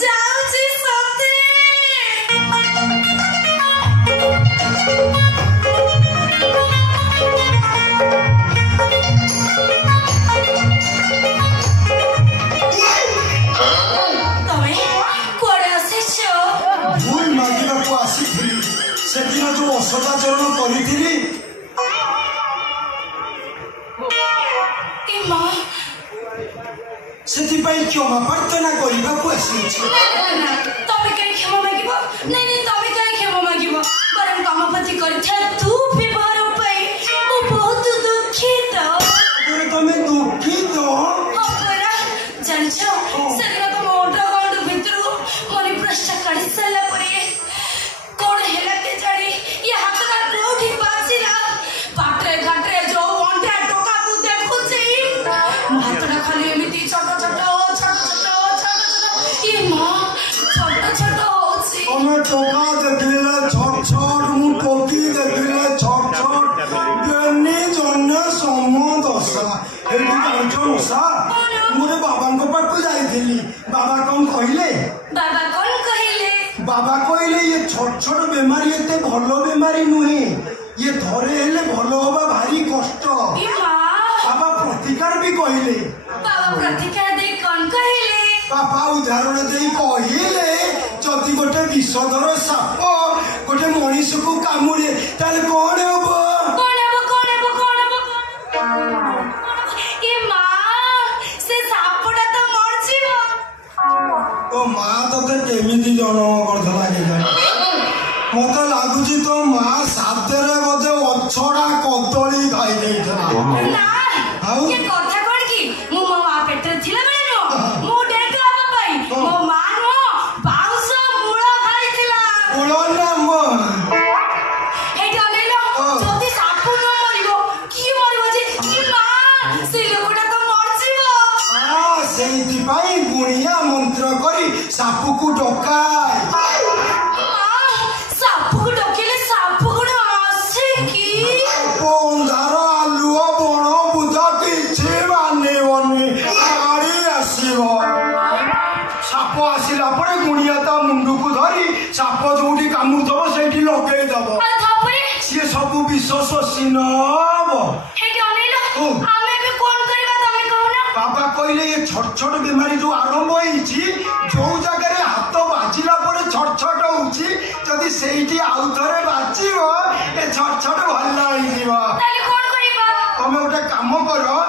जाऊची सते तमे कोड़े आसीछो भूल मागिबा को आसीथिली सेदिन जो असदाचरण करिथिली ए मां सेतिपाई क्षमा प्रार्थना करिबा को आसीछि तमे के क्षमा मागिबो नहीं तमे के क्षमा मागिबो बरं तम पति करथा तू व्यवहार पई मो बहुत दुखित तमे दुखित अपरा जानछो सेदिन तो मोटा गंड भितरु मनी प्रश्न काढी सला परे कोन हेला के जानी ये हाथ का कोठी बासिला पाटरे घाटरे जो वंटा टोका तू देखु छी हाथडा खाली एमिति छोट छोट ये मां छोट छोट होछि तमे टोका देखिले छोट छोट मु टोकी देखिले छोट छोट जेनी जन्ने सम्बन्ध दशा एबी जानछो सा मोरे बाबांको पाखु जाइथिली बाबा कोन कहिले बाबा कहले ये छोट छोट बेमारी एते भलो बेमारी नुहे ये धरे हेले भलो होबा भारी कष्ट बाबा प्रतिकार भी कहले बाबा उदाहरण देई कहले जदि गोटे विषधर साप गोटे मनीष को कामुड़े ताले कोन होबो तो माँ तो केमिति जनम करथला के मते लागुची तो माँ सातरे बजे अछड़ा कदली खाई देइथला ना ये कथा कोन की मु मो मा पेटे थिला बेले नो मु डेकला बाबाई मो मा नो बाउस मूला खाइथिला बोलना मो हेटा लेलो जति सापु न मरिबो की मरिबो जे की मा से लोकटा तो मरजिबो सेइति पाई गुणिया मंत्र करी सापु को डकाय सापु को डकेले सापु को आसे की अंधार आलुओ बण बुझा किछि माने बनी गाड़ी आसीबो साप आसिला परे गुणिया ता मुंडू को धरी साप जोठी कामुड़ दबो सेठी लगेई दबो थापरे सिए सब विष शोषी नब हेटा लेलो आमे भी कोन करबा तमे कहना बाबा कहले ये छोट छोट बीमारी जो आरंभ होईची जो जगह हाथ बाजिला परे छोट छोट होउची जदि सेठी आउ थरे बाजिबो ए छोट छोट भल्ला होईजिबो ताले कोन करबा तमे ओटा काम करो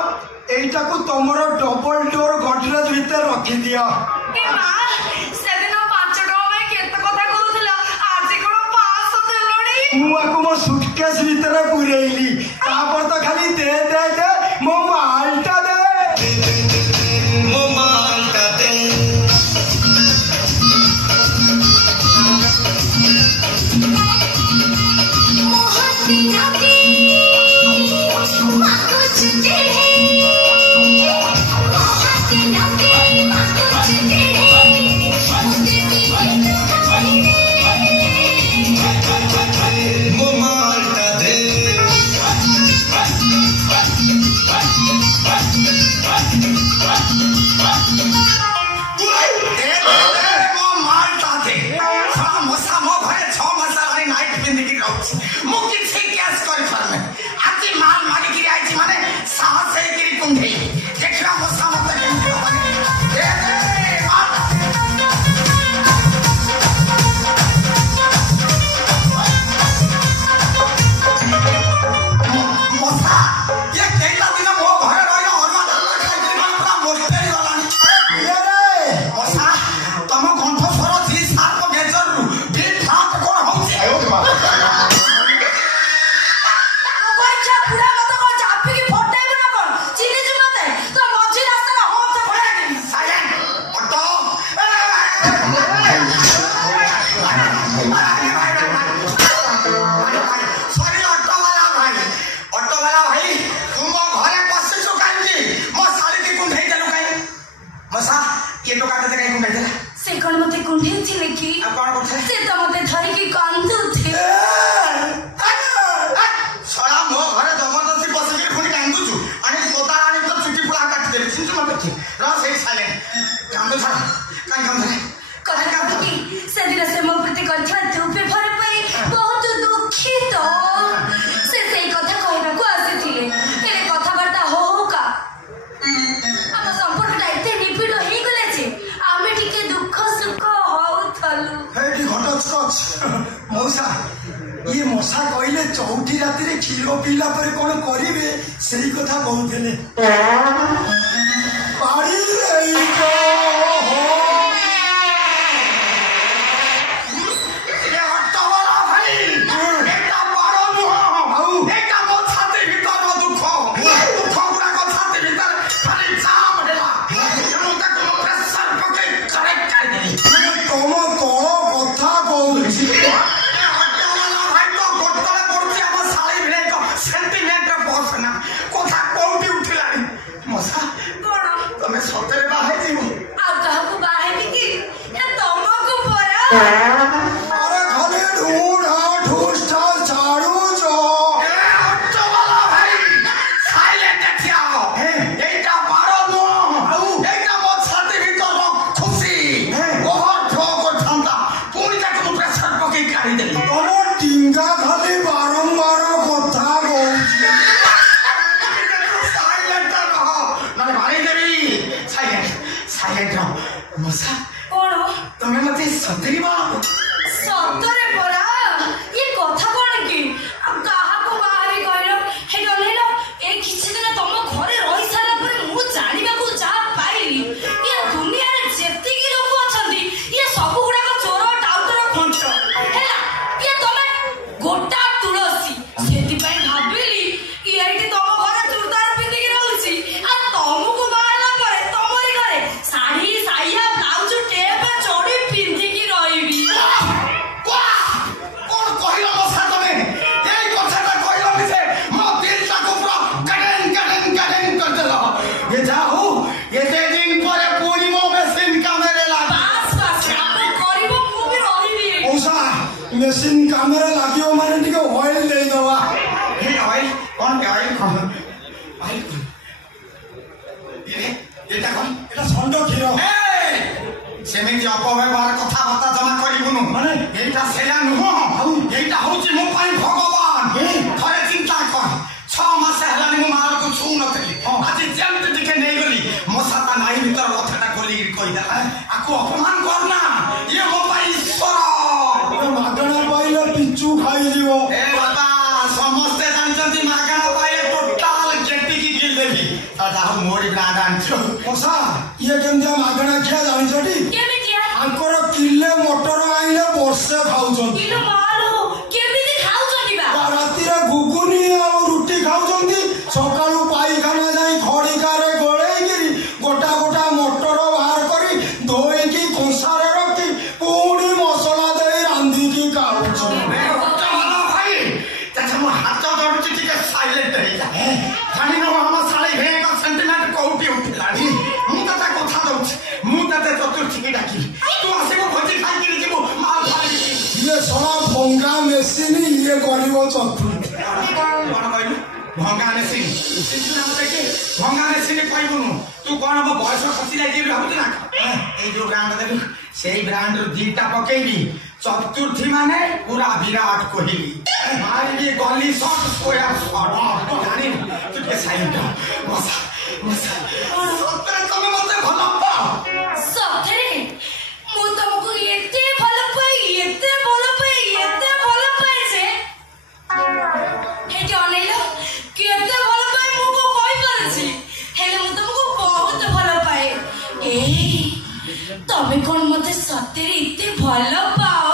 एइटा को तमरो डबल डोर गडरेज भीतर रखि दियो ए मां सेदिन 5 टका में केते कथा करूथला आज कोन 500 देलोडी मु आको मो सुटकेस भीतर पुरेइली तापर तो खाली दे दे दे मो मालटा दे मो मालटा दे मोहती नदी माको छुटे मोहती नदी माको छुटे मो मालटा दे ये तो काटे कहीं कुंडे थे से कौन मते कुंडे थी लेकी अब कौन करते से तो मते धरी की कांदू थे सड़ा मो घरे जबरदस्ती बस के खुनी कांदू छु आणि कोता आणि तो चुटी पुला काट दे सिंचु मत थे रा सही साले कांदू छा काई काम करे କ୍ଷୀର ପିଇଲା ପରେ କଣ କରିବେ ସେଇ କଥା କହୁଥିଲେ। मेसिन कैमेरा लगे माने ऑयल दे दवा ऑयल कौन ऑयल कौन ऑयल এটা কোন এটা ষণ্ড ক্ষীর সেমিতি অপব্যবহার কথাবার্তা জমা করিবুনু মানে এইটা সেলা নুহ এইটা হচ্ছে মো পাই ভগবান থরে চিন্তা কর 6 মাস হেলানি মো মারকু ছু নথলি আজি যেমতে দিকে নেই গলি মশাতা নাই ভিতর কথাটা গলি কই দেলা আকু অপমান কর না ইয়ে মো পাই ঈশ্বর মাগଣା পাইলে পিচু খাই দিব এ বাবা ସମସ୍ତେ ଜାଣିଛନ୍ତି ମାଗଣା ପାଇଲେ ଟୋଟାଲ ଯେତିକି କିଲ ଦେବି ଯାହା ମୋରି ବ୍ରାଣ୍ଡ ଆଣିଛୁ ମଶା ଇଏ କେମିତିଆ ମାଗଣା ଖିଆ ଜାଣିଛଟି କେମିତିଆ ଆଙ୍କର କିଲେ ମଟର ଆଇଲେ ବର୍ଷେ ଖାଉଛନ୍ତି କିଲୋ ମାଲୋ କେମିତି ଖାଉଛନ୍ତି ବା ରାତିରେ ଗୁଗୁନି ଆଉ ରୁଟି ଖାଉଛନ୍ତି ସକାଳୁ ପାଇଖାନା ଯାଇ ଖଡ଼ିକାରେ ଗୋଳେଇକିରି ଗୋଟା ଗୋଟା ମଟର ବାହାର କରି ଧୋଇକି କଂସାରେ ରଖି ପୁଣି ମସଲା ଦେଇ ରାନ୍ଧିକି ଖାଉଛନ୍ତି भंगा मेसिन ये करिवो चतुर कोन कहलु भंगा मेसिन भंगा मेसिन कहबुनु तू कोन म बयस खसी लागी भाबुत ना ए जो ब्रांड देबु सेही ब्रांड रो दीटा पकेबी चतुर्थी माने पूरा विराट कोहली मारबी गली शॉट सोया शॉट जानी तू के साइड मसा मसा सत्रे तमे मते भलो पा सत्रे मु तुमको एते भलो पाई एते भलो पाई एते भलो पाई जे एटे अनेलो केते भलो पाई मु को कहि परछि हेले मु तुमको बहुत भलो पाए ए तमे कोन मते सत्रे एते भलो पाओ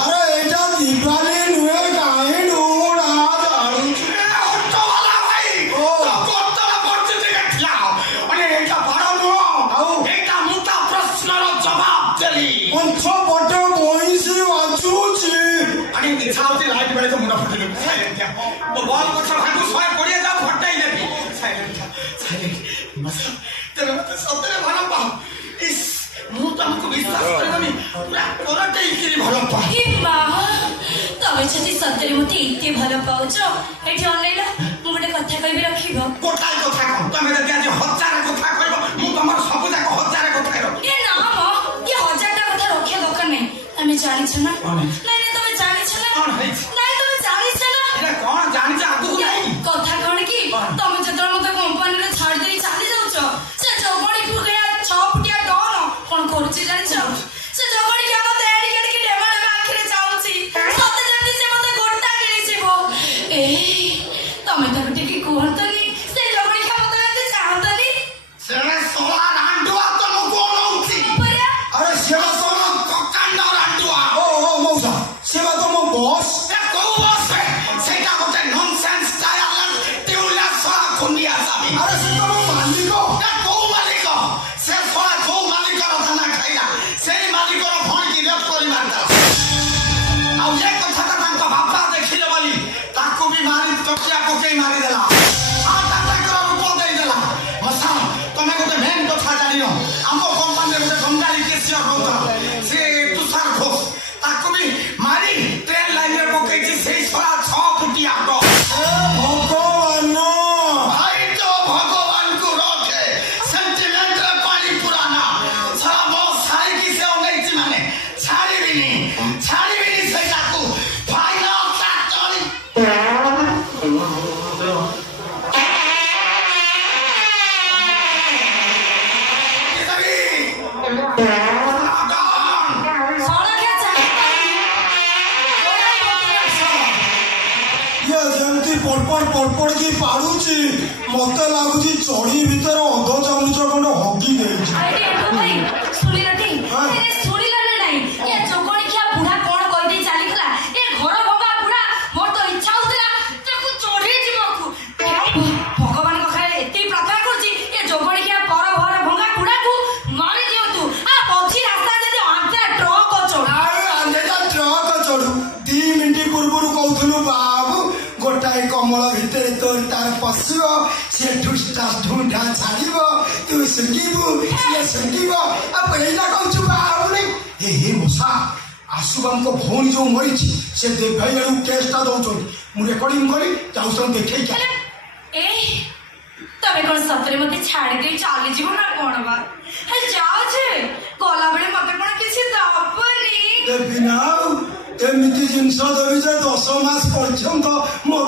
अरे एटा दीवाली नुए काहे नुडा जानु ऑटो वाला भाई ओ कोतला पड़ते के ठिया अरे एटा बारो नु आउ एटा मुता प्रश्नर जवाब देली पंच बटे बोइसी वाचुची अरे दिखाउते लाइट बेले तो मुंडा फटिलो साइलेंट क्या तो बॉल को भागु सोय पड़िया जा फटाई देबी साइलेंट बस तेरे मत सतरे भला पा इस मु तुमको विश्वास करबनी पूरा कोरटे इकिरी भला पा ए बा तमे छति सत्रे मते इते भलो पाउछ एठी अनेला मु गोटे कथा कहबी रखिबो कोठाई कथा कह तमे जदि आज हजार कथा कहबो मु तमर सब जाक हजार कथा रख ए ना मो ये हजार टा कथा रखे दरकार नै तमे जानि छ ना नै तमे जानि छ ना नै तमे जानि छ ना एटा कोन जानि छ आगु नै कथा कोन की तमे जतरा मते कंपनी रे छाड़ देई चाली जाउछ से जगणी फुगया 6 फुटिया डन कोन करछि जानि छ से जगणी के मते एडी केडी डेमा डेमा आखिरे चाउछि सते जति से मते गोटा गिरी आम कंपानी गोटे बंगाली केसीयर रोता से तुषार घोष ताको भी मारी ट्रेन लाइन में पकई से 6 फुटिया को भगवान भाई तो भगवान को रखे सेंटिमेंट पानी पुराना सारा बहुत सारी की से होगी माने छाड़ी भी नहीं से जाकू फाइनल फैक्टरी ये जमती पड़पड़ की पाड़ुची मत लगुच चढ़ी भीतर अध चामच खंड हगी गई गोटाए कमल भितर तोर तार पशु से ढूंढा छाड़ तू सुंगीबू सी सुंगीब आपला कहूँ बाबू हे मशा आशुबाम को भौणी जो मरी से देव भाई आड़ केसटा दौरान मुझे रेकर्डिंग करी जाऊन देखे तमें कौन सतरे मत छाड़ी दे चली जीव ना कौन बा जाओ गला बेले मत कौन किसी दबनी देवी ना एमती जिनस देवी जे 10 मास पर्यंत मो